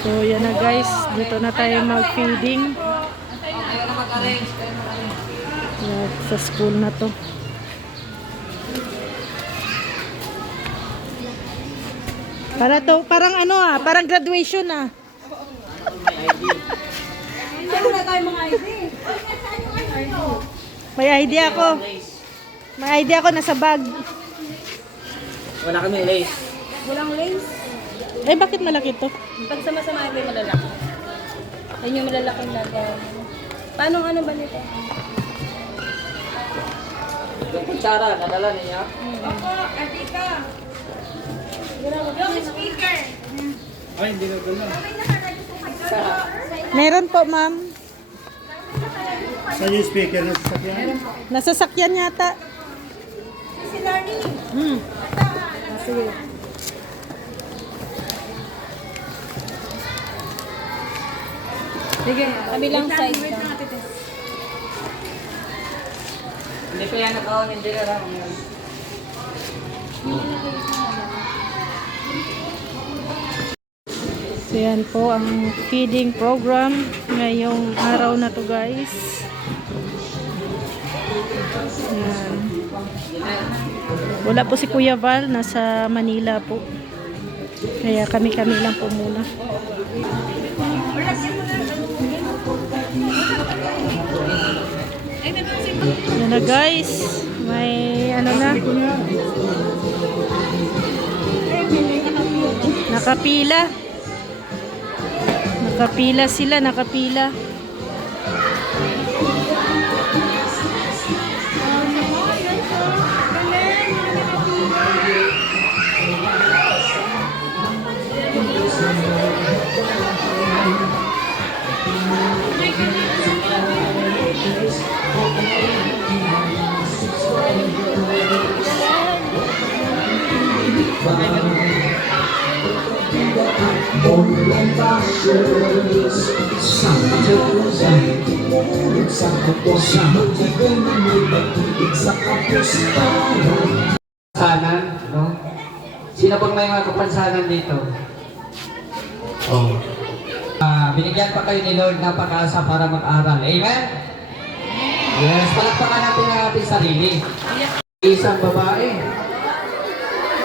So yan na guys, dito na tayo mag-feeding. Sa school na to. Parang ano parang graduation Wala tayo mga ID. May ID ako. May ID ako nasa bag. Wala kami lace. Walang lace. Eh bakit malaki to? Pag sama-sama ay malalaki. Ayun yung malalaking lagaw. Paano ano ba nito? Yung kutsara, nadala niya. Opo, Ardika. Yung speaker. Ay, hindi na dala. Meron po, ma'am. Sa yung speaker na sasakyan? Nasa sakyan yata. Si Larry. Sige. Sige, kabilang side lang. Hindi pa yan nakaon, hindi ka lang. So yan po ang feeding program ngayong araw na to guys. Yan. Wala po si Kuya Val, nasa Manila po. Kaya kami-kami lang po muna. Yan na guys. May ano na. Nakapila. Nakapila sila, nakapila. Kapansanan, no? Sino bang may mga kapansanan dito? Oh. Binigyan pa kayo ni Lord ng pag-asa para mag-aral. Amen? Yes, palakpakan natin ang ating sarili. Isang babae.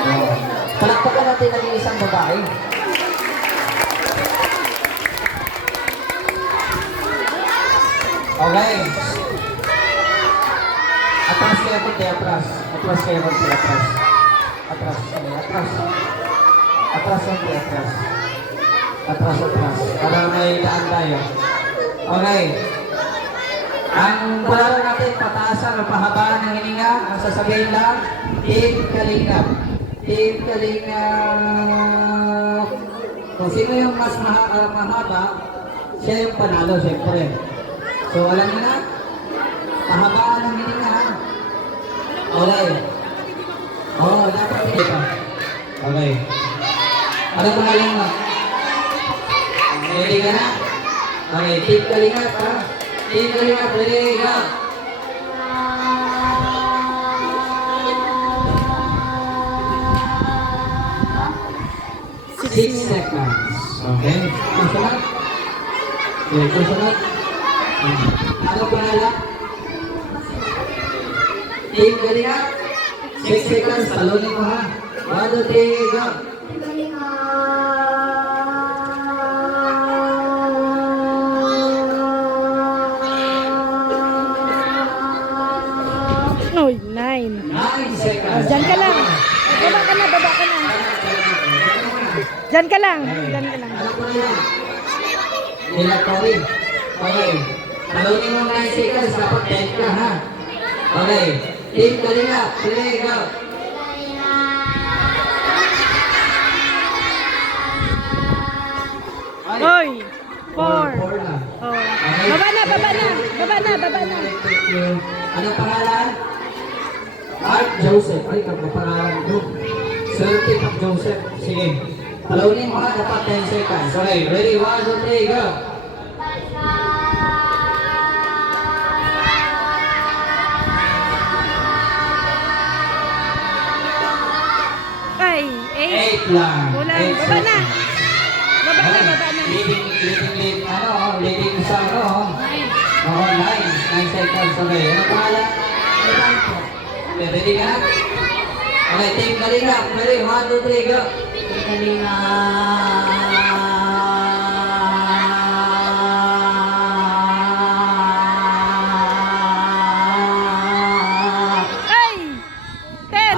Oh. Palakpakan natin ang isang babae. Okay. Atras kaya po tayo, atras. Atras kaya po tayo, atras. Atras, atras. Atras po tayo, atras. Atras, atras. Para may daan tayo. Okay. Ang palaran natin, pataasan o pahabaan ng hininga, ang sasabihin lang, Team Kalingap. Team Kalingap. Kung sino yung mas mahaba, siya yung panalo, siyempre. So, alam niyo na, pahabaan ng hininga, ha? Okay. Oo, dapat dito. Okay. Ano pangalan mo? Ready ka na? Okay, Team Kalingap, ha? Team Kalingap, ready, go! 6 seconds. Okay? Kasunod? Okay, kasunod? Ano pangalan? Team Kalingap, 6 seconds, talunin mo ha. 1, 2, 3, go! Uy, 9. 9 seconds. Diyan ka lang. Baba ka na, baba ka na. Diyan ka lang. Diyan ka lang. Ano pangalan? Nila pa rin. Okay. Talunin mo 9 seconds, dapat 10 ka ha. Okay. Team Kalingap, play, go! Hoy! 4. Four na. Oh. Baba na, baba na. Baba na, baba na. Anong pangalan? Art Joseph. Ay, kapangalan ko. Sir Tip Joseph. Sige. Talunin mo ha, dapat 10 seconds. Okay, ready? 1, 2, 3, go! Ay, 8. 8 lang. Kulang. 8 Baba na. seconds. Baba na, baba na. leading sa ano, oh, 9 seconds, okay. Ano pangalan? Okay, ready ka na? Okay, team Kalinga, ready, 1, 2, 3, go! Team Kalinga! Ay! 10!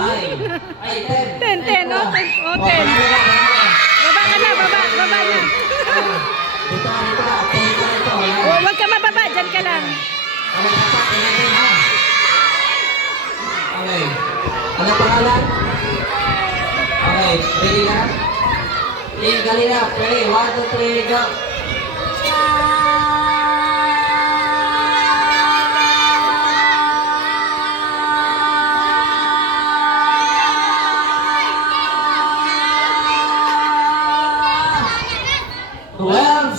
Ay, 10! 10, oh, 10. Baba ka na, baba na. Dito ka, team ka ito. Oh, huwag ka mababa, dyan ka lang. Okay, dapat, tingnan ha. Okay. Ano pangalan? Okay, ready na? Team Kalinga, ready, 1, 2, 3, go! Wow!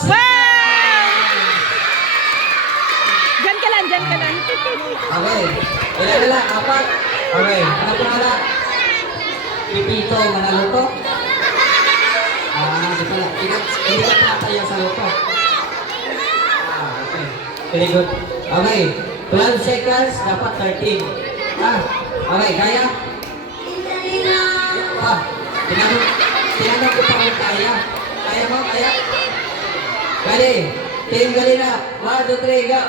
Dyan ka lang, dyan ka lang. Okay. Ilan na lang? 4. Okay. Ano pangalan? Pipito, manalo to? Di pala. Hindi ka nakatayo sa luto. Okay. Very good. Okay. 12 seconds, dapat 13. Okay. Kaya? Tinanong ko pa kung kaya. Kaya mo? Kaya? Ready? Team Kalinga. 1, 2, 3, go!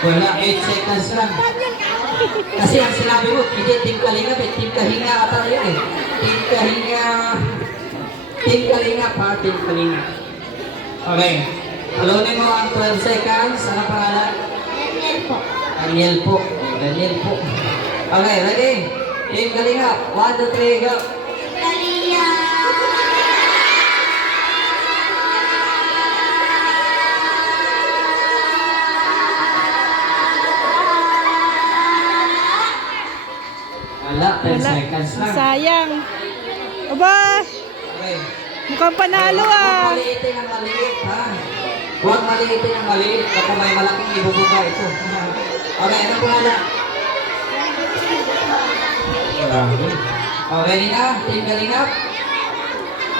Wala. 8 seconds lang. Kasi ang sinabi mo, hindi Team Kalinga, Team Kahinga ata yun eh. Team Kahinga. Team Kalinga pa, Team Kalinga. Okay. Talunin mo ang 12 seconds. Ano pangalan? Daniel po. Daniel po. Okay, ready? Team Kalinga. 1, 2, 3, go! Wala, 10 seconds lang. Sayang. Aba, Okay. mukhang panalo Huwag ah. maliitin ang maliit, ha? Huwag maliitin ang maliit kapag may malaking ibubuga ito. Okay, ano pangalan? Okay, ready na? Team Kalingap?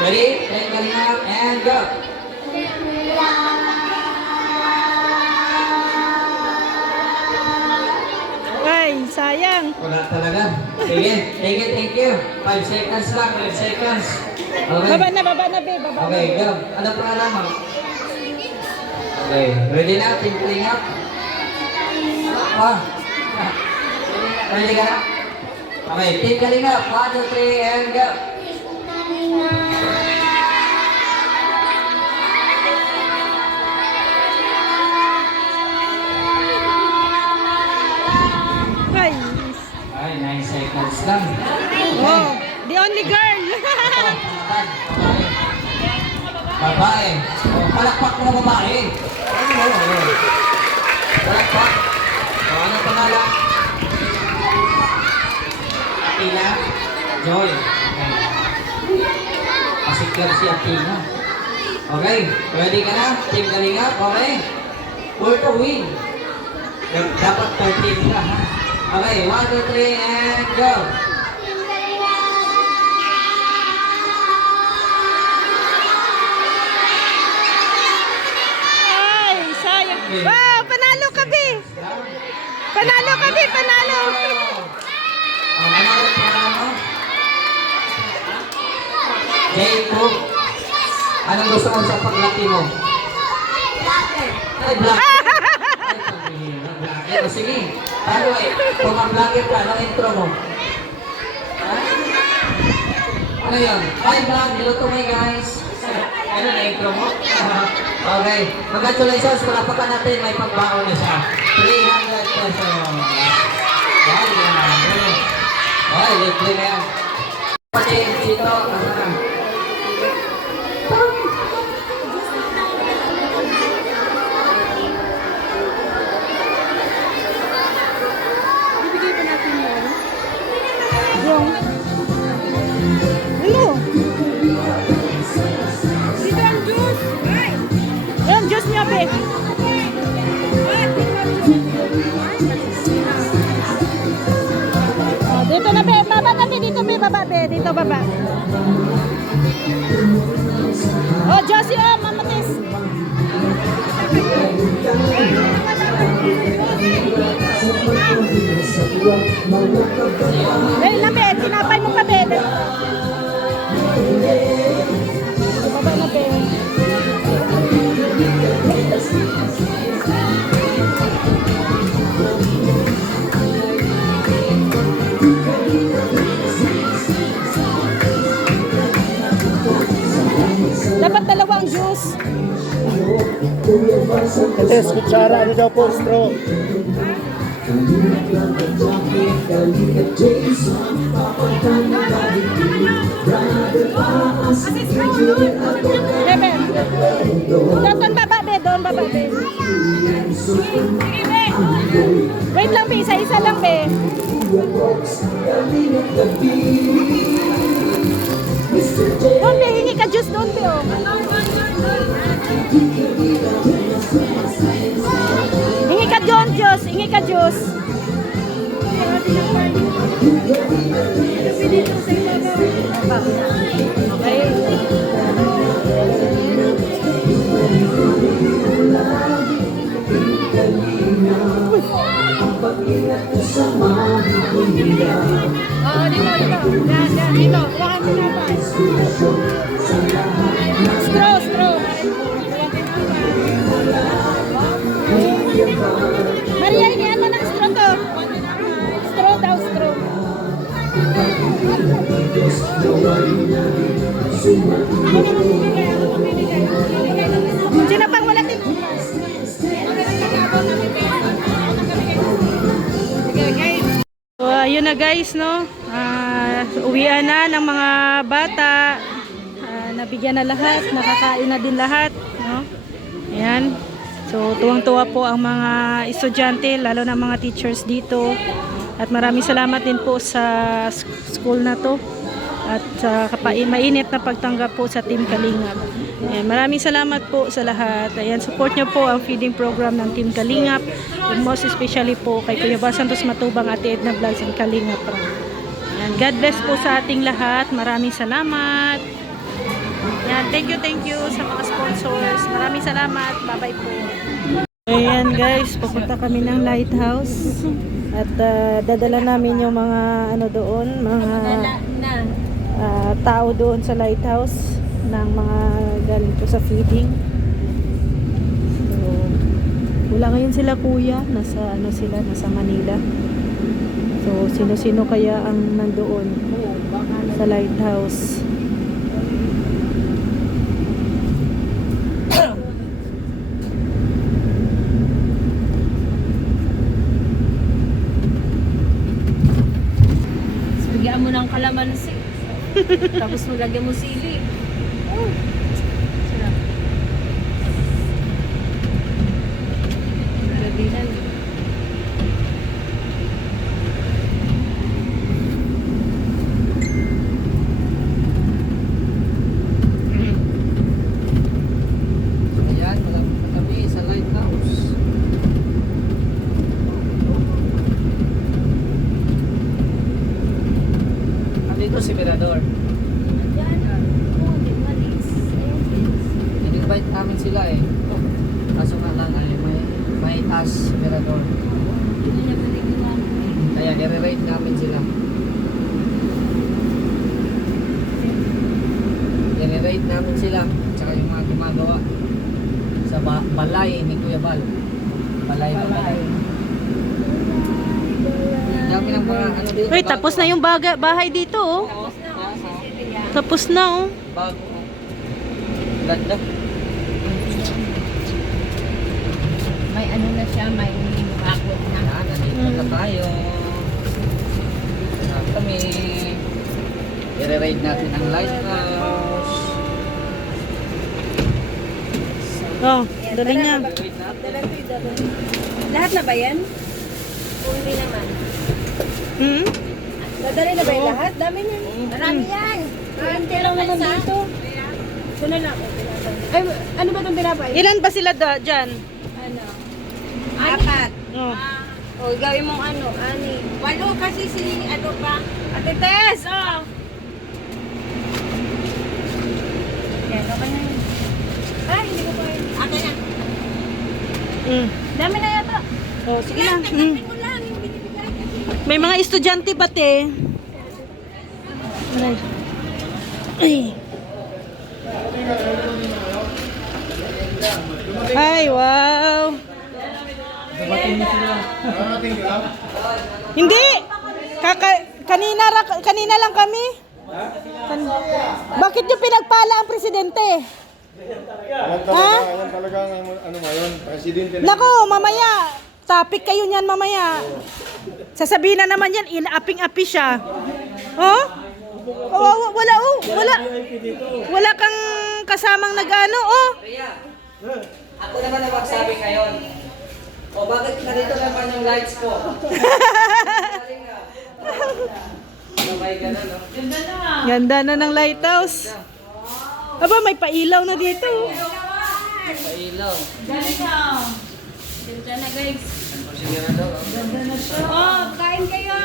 Ready? Team Kalingap, and go! Ay, sayang. Wala talaga. Sige, thank you. 5 seconds lang, 5 seconds. Okay. Baba na, be. Baba Okay, na. go. Ano pangalan mo? Okay, ready na? Team Kalingap? Ready ka na? Okay, Team Kalingap, 1, 2, 3, and go! Ay. Ay, 9 seconds lang. Oh, the only girl. Babae. Oh, palakpak mo babae. Palakpak. Oh, ano pangalan? Atina? Joy. Okay. Pasiklar si Atina. Okay, ready ka na? Team Kalingap, okay? For to win. Dapat 13 ka, ha? Okay, 1, 2, 3, and go! Ay, sayang. Wow, panalo ka, be. Panalo ka, be. Panalo. Ano ulit pangalan mo? Jacob. Anong gusto mo sa paglaki mo? Ay, black. Ay, pambihira, black. O sige, paano eh? Kung ang vlogger ka, anong intro mo? Ha? Ano yun? Hi vlog, hello to my guys. Ano na intro mo? Okay, congratulations, palapakan natin, may pagbaon na siya. 300 pesos. Ay, yan. Ay, libre na yan. Pati dito, asa na? Bibigay pa natin yan. Yung. Ano? Dito ang juice. Ay. Yung juice niya, be. baba, be. Dito, baba. Oh, Josie, oh, mamatis. Eh, lang, be. Tinapay mo pa, be. Baba na, be. Dapat dalawang juice. Tes, kutsara, ano daw po, straw? Bebe. Doon baba, be. Doon baba, be. Wait lang, be. Isa-isa lang, be. Doon, be. Hingi ka juice doon, be. Oh. Hingi ka doon, juice. Hingi ka juice. Okay. Oo, dito. Dito. Huwakan mo na pa. Straw. Maria, hinihan mo ng straw to. Straw daw, straw. Sino pang wala din? So, ayun na guys, no? Uwian na ng mga bata. Nabigyan na lahat, nakakain na din lahat, no? Ayan. So, tuwang-tuwa po ang mga estudyante, lalo na mga teachers dito. At maraming salamat din po sa school na to. At mainit na pagtanggap po sa Team Kalingap. Ayan, maraming salamat po sa lahat. Ayan, support nyo po ang feeding program ng Team Kalingap. And most especially po kay Kuya Bas Santos Matubang, Ate Edna Vlogs and Kalingap. Ayan, God bless po sa ating lahat. Maraming salamat. Ayan, thank you sa mga sponsors. Maraming salamat. Bye-bye po. Ayan guys, pupunta kami ng lighthouse. At dadala namin yung mga ano doon, mga tao doon sa lighthouse ng mga galing po sa feeding. So, wala ngayon sila kuya, nasa Manila. So, sino-sino kaya ang nandoon sa lighthouse? Bigyan mo ng kalamansi. Tapos lagyan mo sili. Oh. Sarap. Labihan. Ayan, malapit na kami sa lighthouse. Dito si Mirador. In-invite namin sila eh. Kaso nga lang ay may taas Mirador. Kaya nire-rate namin sila. Nire-rate namin sila. Tsaka yung mga gumagawa sa balay ni Kuya Bal. Balay. Dami ng mga ano dito. Uy, tapos na yung bahay dito, oh. Tapos na, oh. Bago. Ganda. May ano na siya, may bakot na. Yan, nandito na tayo. Sarap kami. I-ride natin ang lighthouse. Oh, dali niya. Lahat na ba yan? O hindi naman? Hmm? Dadali na ba yung lahat? Dami niyan. Marami yan. Hindi lang naman dito. Ito na lang. Ay, ano ba itong pinapay? Ilan ba sila dyan? Ano? Apat. Oh. O, gawin mong ano, ani. 8 kasi si ano pa. Ate Tess, oh. Dami na yata. Oh, sige na. Mo lang, yung binibigay kasi. May mga estudyante pati. Aray. Ay. Ay, wow. Hindi. Kanina lang kami. Bakit niyo pinagpala ang presidente? Ha? Yan talagang ano ngayon, presidente. Nako, mamaya. Topic kayo niyan mamaya. Sasabihin na naman yan, inaaping-api siya. Oh? Wala. Wala kang kasamang nag-ano, oh. Ako naman ang magsabi ngayon. O bakit narito naman yung lights ko? May ganun, no? Ganda na ng lighthouse. Aba, may pailaw na dito. Pailaw. Ganda na guys. Sigurado. Oh, kain kayo.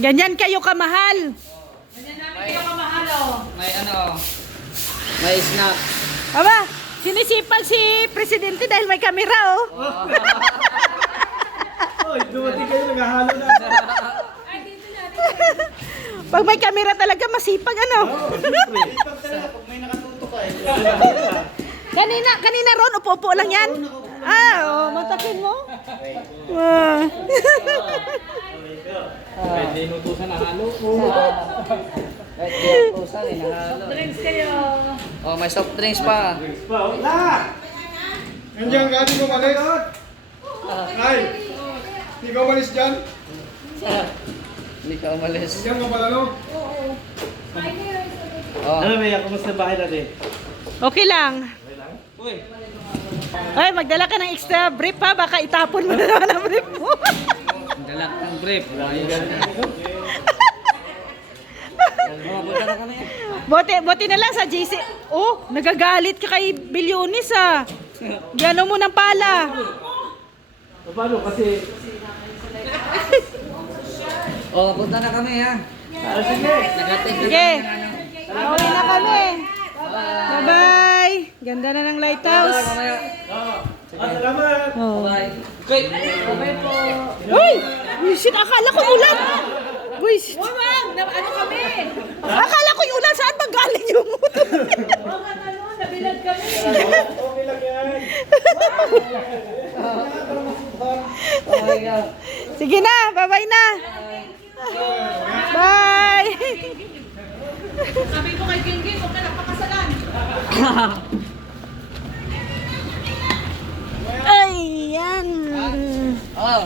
Ganyan kayo kamahal. May ano, may snack. Aba, sinisipag si presidente dahil may kamera, oh. Oy, dumating kayo, naghahalo na. Pag may kamera talaga, masipag, ano? May nakatutok ka eh. Kanina ron, upo-upo lang yan. Ah, oh, matakin mo. Ah. Pwede inutusan na halo. Pwede inutusan eh, nahalo. Drinks kayo. Oh, may soft drinks pa. Nandiyan ka, di ko malis. Ay, di ka malis dyan. Hindi ka umalis. Diyan ka pala, no? Oh. Maya, kumusta bahay natin? Okay lang. Uy. Ay, magdala ka ng extra brief, ha? Baka itapon mo na naman ang brief mo. Dalak ng brief. Oh, punta na kami. Buti na lang sa JC. Oh, nagagalit ka kay Bilyonis, ha? Gano mo ng pala. Paano? Kasi... Oh, punta na kami ha. Nagating Sige. Pauwi na kami. Bye-bye. Ganda na ng lighthouse. salamat! Oh. Bye. Wait. Uy! Wisit, akala ko ulan. Wisit. Ano kami? Akala ko yung ulan. Saan ba galing yung motor? Nabilad kami. Okay lang yan. Oh my God. Sige na, bye-bye na. Bye. Sabi ko kay Gingging, huwag ka nagpakasalan. Ay, yan. Oh.